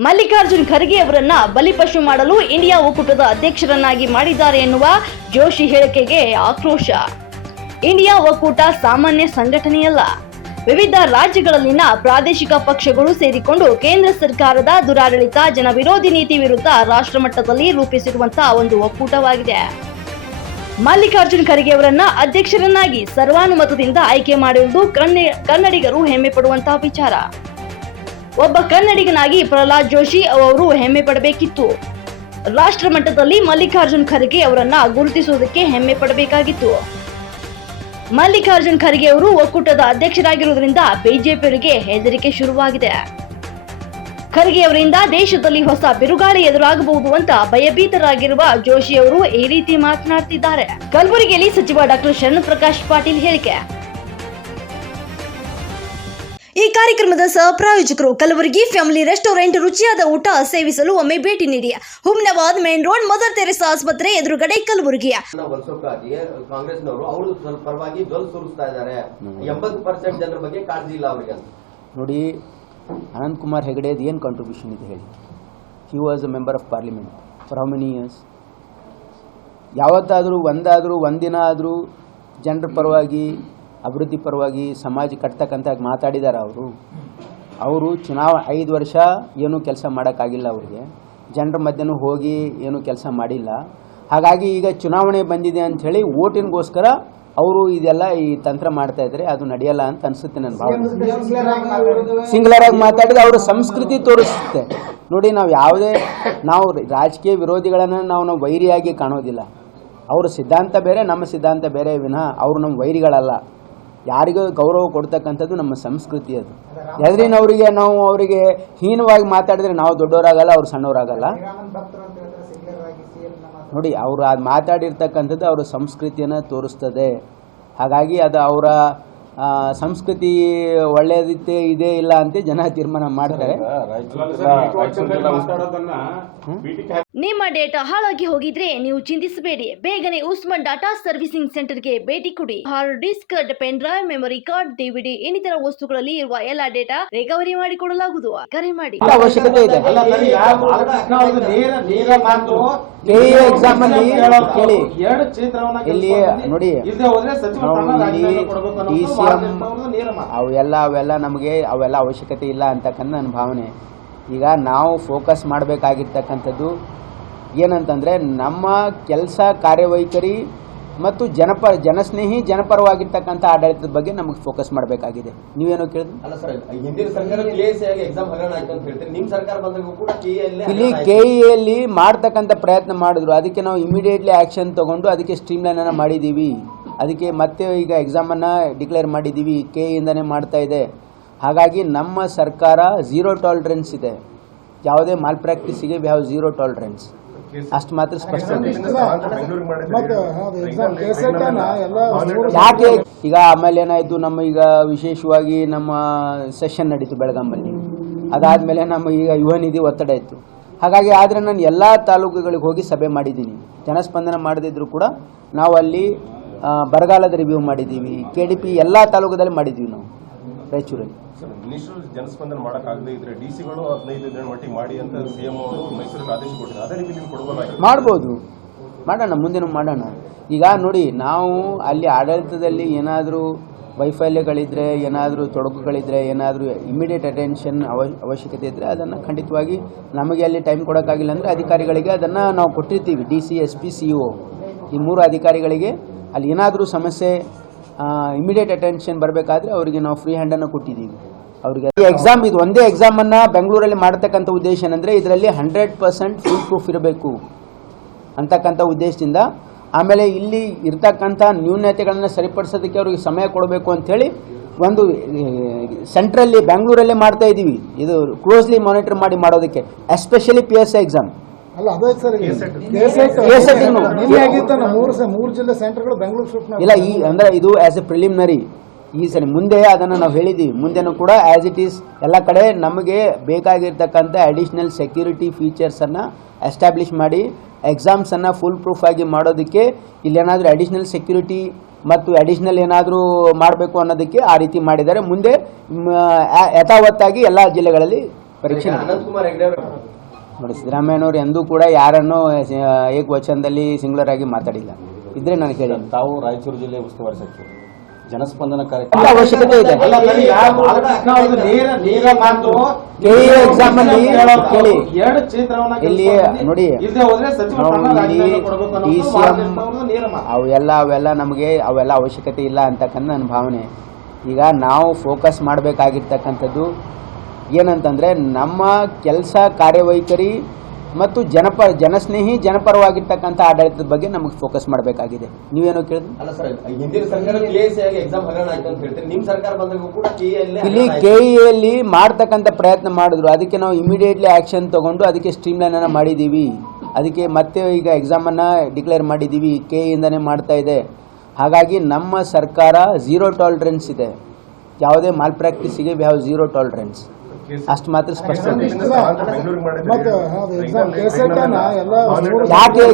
ಮಲ್ಲಿಕಾರ್ಜುನ್ ಖರ್ಗೆ ಅವರನ್ನ ಬಲಿಪಶು ಮಾಡಲು ಇಂಡಿಯಾ ಒಕ್ಕೂಟದ ಅಧ್ಯಕ್ಷರನ್ನಾಗಿ ಮಾಡಿದ್ದಾರೆ ಎನ್ನುವ ಜೋಶಿ ಹೇಳಿಕೆಗೆ ಆಕ್ರೋಶ. ಇಂಡಿಯಾ ಒಕ್ಕೂಟ ಸಾಮಾನ್ಯ ಸಂಘಟನೆಯಲ್ಲ. ವಿವಿಧ ರಾಜ್ಯಗಳಲ್ಲಿನ ಪ್ರಾದೇಶಿಕ ಪಕ್ಷಗಳು ಸೇರಿಕೊಂಡು ಕೇಂದ್ರ ಸರ್ಕಾರದ ದುರಾಡಳಿತ, ಜನವಿರೋಧಿ ನೀತಿ ವಿರುದ್ಧ ರಾಷ್ಟ್ರಮಟ್ಟದಲ್ಲಿ ರೂಪಿಸಿರುವಂತಹ ಒಂದು ಒಕ್ಕೂಟವಾಗಿದೆ. ಮಲ್ಲಿಕಾರ್ಜುನ್ ಖರ್ಗೆ ಅವರನ್ನ ಅಧ್ಯಕ್ಷರನ್ನಾಗಿ ಸರ್ವಾನುಮತದಿಂದ ಆಯ್ಕೆ ಮಾಡಿರುವುದು ಕನ್ನಡಿ- ಕನ್ನಡಿಗರು ಹೆಮ್ಮೆ ಪಡುವಂತಹ ವಿಚಾರ. ಒಬ್ಬ ಕನ್ನಡಿಗನಾಗಿ ಪ್ರಹ್ಲಾದ್ ಜೋಶಿ ಅವರು ಹೆಮ್ಮೆ ಪಡಬೇಕಿತ್ತು. ರಾಷ್ಟ್ರ ಮಟ್ಟದಲ್ಲಿ ಮಲ್ಲಿಕಾರ್ಜುನ್ ಖರ್ಗೆ ಅವರನ್ನ ಗುರುತಿಸುವುದಕ್ಕೆ ಹೆಮ್ಮೆ ಪಡಬೇಕಾಗಿತ್ತು. ಮಲ್ಲಿಕಾರ್ಜುನ್ ಖರ್ಗೆ ಅವರು ಒಕ್ಕೂಟದ ಅಧ್ಯಕ್ಷರಾಗಿರುವುದರಿಂದ ಬಿಜೆಪಿಯವರಿಗೆ ಹೆದರಿಕೆ ಶುರುವಾಗಿದೆ. ಖರ್ಗೆ ಅವರಿಂದ ದೇಶದಲ್ಲಿ ಹೊಸ ಬಿರುಗಾಳಿ ಎದುರಾಗಬಹುದು ಅಂತ ಭಯಭೀತರಾಗಿರುವ ಜೋಶಿ ಅವರು ಈ ರೀತಿ ಮಾತನಾಡ್ತಿದ್ದಾರೆ. ಕಲಬುರಗಿಯಲ್ಲಿ ಸಚಿವ ಡಾಕ್ಟರ್ ಶರಣ್ ಪ್ರಕಾಶ್ ಪಾಟೀಲ್ ಹೇಳಿಕೆ. ಈ ಕಾರ್ಯಕ್ರಮದ ಸಹ ಪ್ರಾಯೋಜಕರು ಕಲಬುರಗಿ ಫ್ಯಾಮಿಲಿ ರೆಸ್ಟೋರೆಂಟ್ ರುಚಿಯಾದ ಊಟ ಸೇವಿಸಲು ಒಮ್ಮೆ ಭೇಟಿ ನೀಡಿ. Humnabad main road Mother Teresa ಆಸ್ಪತ್ರೆ ಎದುರುಗಡೆ ಕಲಬುರಗಿಯ ವರ್ಷಕ್ಕಾಗಿ ಕಾಂಗ್ರೆಸ್ನವರು ಅವರು ಸ್ವಲ್ಪ ಪರವಾಗಿ ಜೊಲ್ ಸುರಿಸ್ತಾ ಇದ್ದಾರೆ. ಎಂಬತ್ತು ಪರ್ಸೆಂಟ್ ಜನರ ಬಗ್ಗೆ ಕಾಳಜಿ ಇಲ್ಲ ಅವರಿಗೆ. ಅಂತ ನೋಡಿ ಅನಂತ್ ಕುಮಾರ್ ಹೆಗಡೆದು ಏನು ಕಾಂಟ್ರಿಬ್ಯೂಷನ್ ಇದೆ ಹೇಳಿ? He was a member of parliament for how many years ಯಾವತ್ತಾದರೂ ಒಂದಾದರೂ ಒಂದಿನ ಆದರೂ ಜನರ ಪರವಾಗಿ ಅಭಿವೃದ್ಧಿ ಪರವಾಗಿ ಸಮಾಜ ಕಟ್ತಕ್ಕಂಥ ಮಾತಾಡಿದ್ದಾರೆ ಅವರು. ಅವರು ಚುನಾವ ಐದು ವರ್ಷ ಏನೂ ಕೆಲಸ ಮಾಡೋಕ್ಕಾಗಿಲ್ಲ ಅವರಿಗೆ. ಜನರ ಮಧ್ಯನೂ ಹೋಗಿ ಏನೂ ಕೆಲಸ ಮಾಡಿಲ್ಲ. ಹಾಗಾಗಿ ಈಗ ಚುನಾವಣೆ ಬಂದಿದೆ ಅಂಥೇಳಿ ಓಟಿನಗೋಸ್ಕರ ಅವರು ಇದೆಲ್ಲ ಈ ತಂತ್ರ ಮಾಡ್ತಾ ಇದ್ರೆ ಅದು ನಡೆಯಲ್ಲ ಅಂತ ಅನಿಸುತ್ತೆ ನನ್ನ ಭಾವನೆ. ಸಿಂಗ್ಲರ್ ಆಗಿ ಮಾತಾಡಿದ್ರೆ ಅವರು ಸಂಸ್ಕೃತಿ ತೋರಿಸುತ್ತೆ. ನೋಡಿ ನಾವು ಯಾವುದೇ ನಾವು ರಾಜಕೀಯ ವಿರೋಧಿಗಳನ್ನು ನಾವು ನಾವು ವೈರಿಯಾಗಿ ಕಾಣೋದಿಲ್ಲ. ಅವರ ಸಿದ್ಧಾಂತ ಬೇರೆ, ನಮ್ಮ ಸಿದ್ಧಾಂತ ಬೇರೆ ವಿನಃ ಅವರು ನಮ್ಮ ವೈರಿಗಳಲ್ಲ. ಯಾರಿಗೂ ಗೌರವ ಕೊಡ್ತಕ್ಕಂಥದ್ದು ನಮ್ಮ ಸಂಸ್ಕೃತಿ ಅದು. ಎದುರಿನವರಿಗೆ ನಾವು ಅವರಿಗೆ ಹೀನವಾಗಿ ಮಾತಾಡಿದ್ರೆ ನಾವು ದೊಡ್ಡವರಾಗಲ್ಲ, ಅವ್ರು ಸಣ್ಣವರಾಗಲ್ಲ. ನೋಡಿ, ಅವರು ಅದು ಮಾತಾಡಿರ್ತಕ್ಕಂಥದ್ದು ಅವರ ಸಂಸ್ಕೃತಿಯನ್ನು ತೋರಿಸ್ತದೆ. ಹಾಗಾಗಿ ಅದು ಅವರ ಸಂಸ್ಕೃತಿ ಒಳ್ಳೆಯದಿತ್ತೆ ಇದೆ ಇಲ್ಲ ಅಂತ ಜನ ತೀರ್ಮಾನ ಮಾಡ್ತಾರೆ. ನಿಮ್ಮ ಡೇಟಾ ಹಾಳಾಗಿ ಹೋಗಿದ್ರೆ ನೀವು ಚಿಂತಿಸಬೇಡಿ. ಬೇಗನೆ ಉಸ್ಮಾನ್ ಡಾಟಾ ಸರ್ವಿಸಿಂಗ್ ಸೆಂಟರ್ಗೆ ಭೇಟಿ ಕೊಡಿ. Hard disk pen drive memory card DVD ಇನ್ನಿತರ ವಸ್ತುಗಳಲ್ಲಿ ಇರುವ ಎಲ್ಲಾ ಡೇಟಾ ರಿಕವರಿ ಮಾಡಿಕೊಡಲಾಗುವುದು. ಕರೆ ಮಾಡಿ. ಅವಶ್ಯಕತೆ ಇದೆ. ಅಲ್ಲ ಎಕ್ಸಾಮ್ ಅಲ್ಲಿ ಕೇಳಿ. ಎರಡು ಕ್ಷೇತ್ರವನ್ನ ಇಲ್ಲಿ ನೋಡಿ, ಡಿ ಸಿ ಮಾತು ಅವೆಲ್ಲ ಅವೆಲ್ಲ ನಮಗೆ ಅವೆಲ್ಲ ಅವಶ್ಯಕತೆ ಇಲ್ಲ ಅಂತಕ್ಕಂಥ ನನ್ನ ಭಾವನೆ. ಈಗ ನಾವು ಫೋಕಸ್ ಮಾಡಬೇಕಾಗಿರ್ತಕ್ಕಂಥದ್ದು ಏನಂತಂದರೆ ನಮ್ಮ ಕೆಲಸ ಕಾರ್ಯವೈಖರಿ ಮತ್ತು ಜನಪರ ಜನಸ್ನೇಹಿ ಜನಪರವಾಗಿರ್ತಕ್ಕಂಥ ಆಡಳಿತದ ಬಗ್ಗೆ ನಮಗೆ ಫೋಕಸ್ ಮಾಡಬೇಕಾಗಿದೆ. ನೀವೇನೋ ಕೇಳಿದ್ರಿ? ಅಲ್ಲ ಸರ್ ಹಿಂದಿನ ಸರ್ಕಾರ ಕೆ ಎಸ್ ಆಗಿ ಎಕ್ಸಾಮ್ ಹಗರಣ ಆಯ್ತು ಅಂತ ಹೇಳ್ತೀರಿ. ನಿಮ್ ಸರ್ಕಾರ ಬಂದಾಗೂ ಕೂಡ ಕೆ ಇಲ್ಲಿ ಕೆ ಇಯಲ್ಲಿ ಮಾಡ್ತಕ್ಕಂಥ ಪ್ರಯತ್ನ ಮಾಡಿದ್ರು. ಅದಕ್ಕೆ ನಾವು ಇಮಿಡಿಯೇಟ್ಲಿ ಆ್ಯಕ್ಷನ್ ತಗೊಂಡು ಅದಕ್ಕೆ ಸ್ಟ್ರೀಮ್ ಲೈನನ್ನು ಮಾಡಿದ್ದೀವಿ ಅದಕ್ಕೆ ಮತ್ತೆ ಈಗ ಎಕ್ಸಾಮನ್ನು ಡಿಕ್ಲೇರ್ ಮಾಡಿದ್ದೀವಿ ಕೆ ಇಂದನೇ ಮಾಡ್ತಾ ಇದೆ. ಹಾಗಾಗಿ ನಮ್ಮ ಸರ್ಕಾರ ಝೀರೋ ಟಾಲರೆನ್ಸ್ ಇದೆ. ಯಾವುದೇ ಮಾಲ್ ಪ್ರಾಕ್ಟೀಸಿಗೆ ವಿ ಹ್ಯಾವ್ ಝೀರೋ ಟಾಲರೆನ್ಸ್ ಅಷ್ಟು ಮಾತ್ರ ಸ್ಪಷ್ಟ ಯಾಕೆ? ಈಗ ಆಮೇಲೆ ಏನಾಯ್ತು ನಮ್ಮ ಈಗ ವಿಶೇಷವಾಗಿ ನಮ್ಮ ಸೆಷನ್ ನಡೀತು ಬೆಳಗಾಂಬಲ್ಲಿ. ಅದಾದ್ಮೇಲೆ ನಮ್ಮ ಈಗ ಯುವ ನಿಧಿ ಒತ್ತಡ ಇತ್ತು. ಹಾಗಾಗಿ ಆದರೆ ನಾನು ಎಲ್ಲ ತಾಲೂಕುಗಳಿಗೆ ಹೋಗಿ ಸಭೆ ಮಾಡಿದ್ದೀನಿ. ಜನಸ್ಪಂದನ ಮಾಡದಿದ್ರು ಕೂಡ ನಾವು ಅಲ್ಲಿ ಬರಗಾಲದ ರಿವ್ಯೂ ಮಾಡಿದ್ದೀವಿ. ಕೆ ಡಿ ಪಿ ಎಲ್ಲ ತಾಲೂಕದಲ್ಲಿ ಮಾಡಿದ್ದೀವಿ ನಾವು. ರಾಯಚೂರಲ್ಲಿ ಸರ್ ಮಿನಿಸ್ಟರ್ ಜನಸ್ಪಂದನ ಮಾಡೋಕ್ಕಾಗದೇ ಇದ್ರೆ ಡಿ ಸಿಗಳು ಹದಿನೈದು ದಿನ ಮಟ್ಟಿಗೆ ಮಾಡಿ ಅಂತ ಸಿ ಎಂ ಅವರು ಮೈಸೂರಿಗೆ ಆದೇಶ ಕೊಟ್ಟಿದ್ದಾರೆ. ಅದೇ ರೀತಿ ನೀವು ಕೊಡ್ಬೋದಾಗಿತ್ತು ಮಾಡ್ಬೋದು. ಮಾಡೋಣ ಮುಂದಿನ ಮಾಡೋಣ. ಈಗ ನೋಡಿ ನಾವು ಅಲ್ಲಿ ಆಡಳಿತದಲ್ಲಿ ಏನಾದರೂ ವೈಫಲ್ಯಗಳಿದ್ದರೆ ಏನಾದರೂ ತೊಡಕುಗಳಿದ್ದರೆ ಏನಾದರೂ ಇಮಿಡಿಯೇಟ್ ಅಟೆನ್ಷನ್ ಅವ ಅವಶ್ಯಕತೆ ಇದ್ದರೆ ಅದನ್ನು ಖಂಡಿತವಾಗಿ ನಮಗೆ ಅಲ್ಲಿ ಟೈಮ್ ಕೊಡೋಕ್ಕಾಗಿಲ್ಲ ಅಂದರೆ ಅಧಿಕಾರಿಗಳಿಗೆ ಅದನ್ನು ನಾವು ಕೊಟ್ಟಿರ್ತೀವಿ. D C S P C O. ಈ ಮೂರು ಅಧಿಕಾರಿಗಳಿಗೆ ಅಲ್ಲಿ ಏನಾದರೂ ಸಮಸ್ಯೆ ಇಮಿಡಿಯೇಟ್ ಅಟೆನ್ಷನ್ ಬರಬೇಕಾದ್ರೆ ಅವರಿಗೆ ನಾವು ಫ್ರೀ ಹ್ಯಾಂಡನ್ನು ಕೊಟ್ಟಿದ್ದೀವಿ. ಅವರಿಗೆ ಈ ಎಕ್ಸಾಮ್ ಇದು ಒಂದೇ ಎಕ್ಸಾಮನ್ನು ಬೆಂಗಳೂರಲ್ಲಿ ಮಾಡತಕ್ಕಂಥ ಉದ್ದೇಶ ಏನಂದರೆ ಇದರಲ್ಲಿ ಹಂಡ್ರೆಡ್ ಪರ್ಸೆಂಟ್ ಫುಲ್ ಪ್ರೂಫ್ ಇರಬೇಕು ಅಂತಕ್ಕಂಥ ಉದ್ದೇಶದಿಂದ. ಆಮೇಲೆ ಇಲ್ಲಿ ಇರ್ತಕ್ಕಂಥ ನ್ಯೂನತೆಗಳನ್ನು ಸರಿಪಡಿಸೋದಕ್ಕೆ ಅವ್ರಿಗೆ ಸಮಯ ಕೊಡಬೇಕು ಅಂಥೇಳಿ ಒಂದು ಸೆಂಟ್ರಲ್ಲಿ ಬೆಂಗಳೂರಲ್ಲೇ ಮಾಡ್ತಾ ಇದ್ದೀವಿ ಇದು ಕ್ಲೋಸ್ಲಿ ಮಾನಿಟರ್ ಮಾಡಿ ಮಾಡೋದಕ್ಕೆ ಎಸ್ಪೆಷಲಿ ಪಿ ಎಸ್ ಎಕ್ಸಾಮ್ ಅಲ್ಲ ಅದೇ ಸರ್. ನಿನ್ನೆ ಮೂರು ಮೂರು ಜಿಲ್ಲೆ ಸೆಂಟರ್ಗಳು ಬೆಂಗಳೂರು ಶಿಫ್ಟ್ ಇಲ್ಲ ಈ ಅಂದ್ರೆ ಇದು ಆಸ್ ಎ ಪ್ರಿಲಿಮಿನರಿ ಈ ಸರಿ ಮುಂದೆ ಅದನ್ನು ನಾವು ಹೇಳಿದ್ದೀವಿ ಮುಂದೆನೂ ಕೂಡ ಆ್ಯಸ್ ಇಟ್ ಈಸ್ ಎಲ್ಲ ಕಡೆ ನಮಗೆ ಬೇಕಾಗಿರ್ತಕ್ಕಂಥ ಅಡಿಷ್ನಲ್ ಸೆಕ್ಯೂರಿಟಿ ಫೀಚರ್ಸನ್ನು ಎಸ್ಟಾಬ್ಲಿಷ್ ಮಾಡಿ ಎಕ್ಸಾಮ್ಸನ್ನು ಫುಲ್ ಪ್ರೂಫ್ ಆಗಿ ಮಾಡೋದಕ್ಕೆ ಇಲ್ಲೇನಾದರೂ ಅಡಿಷ್ನಲ್ ಸೆಕ್ಯೂರಿಟಿ ಮತ್ತು ಅಡಿಷ್ನಲ್ ಏನಾದರೂ ಮಾಡಬೇಕು ಅನ್ನೋದಕ್ಕೆ ಆ ರೀತಿ ಮಾಡಿದ್ದಾರೆ. ಮುಂದೆ ಯಥಾವತ್ತಾಗಿ ಎಲ್ಲ ಜಿಲ್ಲೆಗಳಲ್ಲಿ ಪರೀಕ್ಷೆ ನೋಡಿ. ಸಿದ್ದರಾಮಯ್ಯನವರು ಎಂದೂ ಕೂಡ ಯಾರನ್ನು ಏಕವಚನದಲ್ಲಿ ಸಿಂಗ್ಯುಲರ್ ಆಗಿ ಮಾತಾಡಿಲ್ಲ. ಇದ್ರೆ ನಾನು ಕೇಳಿ ತಾವು ರಾಯಚೂರು ಜಿಲ್ಲೆ ಉಸ್ತುವಾರಿ ಸಚಿವರು ಜನಸ್ಪಂದನ ಕಾರ್ಯಕ್ರಮ ಅವಶ್ಯಕತೆ ಇದೆ. ಎರಡು ಕ್ಷೇತ್ರವನ್ನ ಇಲ್ಲಿ ನೋಡಿ, ಸಿ ಅವೆಲ್ಲ ಅವೆಲ್ಲ ನಮಗೆ ಅವೆಲ್ಲ ಅವಶ್ಯಕತೆ ಇಲ್ಲ ಅಂತಕ್ಕಂಥ ನನ್ನ ಭಾವನೆ. ಈಗ ನಾವು ಫೋಕಸ್ ಮಾಡಬೇಕಾಗಿರ್ತಕ್ಕಂಥದ್ದು ಏನಂತಂದರೆ ನಮ್ಮ ಕೆಲಸ ಕಾರ್ಯವೈಖರಿ ಮತ್ತು ಜನಪ ಜನಸ್ನೇಹಿ ಜನಪರವಾಗಿರ್ತಕ್ಕಂಥ ಆಡಳಿತದ ಬಗ್ಗೆ ನಮಗೆ ಫೋಕಸ್ ಮಾಡಬೇಕಾಗಿದೆ. ನೀವೇನೋ ಕೇಳಿದ್ರಿ? ಇಲ್ಲಿ ಕೆ ಇಯಲ್ಲಿ ಮಾಡ್ತಕ್ಕಂಥ ಪ್ರಯತ್ನ ಮಾಡಿದ್ರು. ಅದಕ್ಕೆ ನಾವು ಇಮಿಡಿಯೇಟ್ಲಿ ಆ್ಯಕ್ಷನ್ ತಗೊಂಡು ಅದಕ್ಕೆ ಸ್ಟ್ರೀಮ್ ಲೈನನ್ನು ಮಾಡಿದ್ದೀವಿ ಅದಕ್ಕೆ ಮತ್ತೆ ಈಗ ಎಕ್ಸಾಮನ್ನು ಡಿಕ್ಲೇರ್ ಮಾಡಿದ್ದೀವಿ ಕೆ ಇಂದನೇ ಮಾಡ್ತಾ ಇದೆ. ಹಾಗಾಗಿ ನಮ್ಮ ಸರ್ಕಾರ ಝೀರೋ ಟಾಲರೆನ್ಸ್ ಇದೆ. ಯಾವುದೇ ಮಾಲ್ ಪ್ರಾಕ್ಟೀಸಿಗೆ ವಿ ಹ್ಯಾವ್ ಝೀರೋ ಟಾಲರೆನ್ಸ್ ಅಷ್ಟು ಮಾತ್ರ ಸ್ಪಷ್ಟ. ಯಾಕೆ?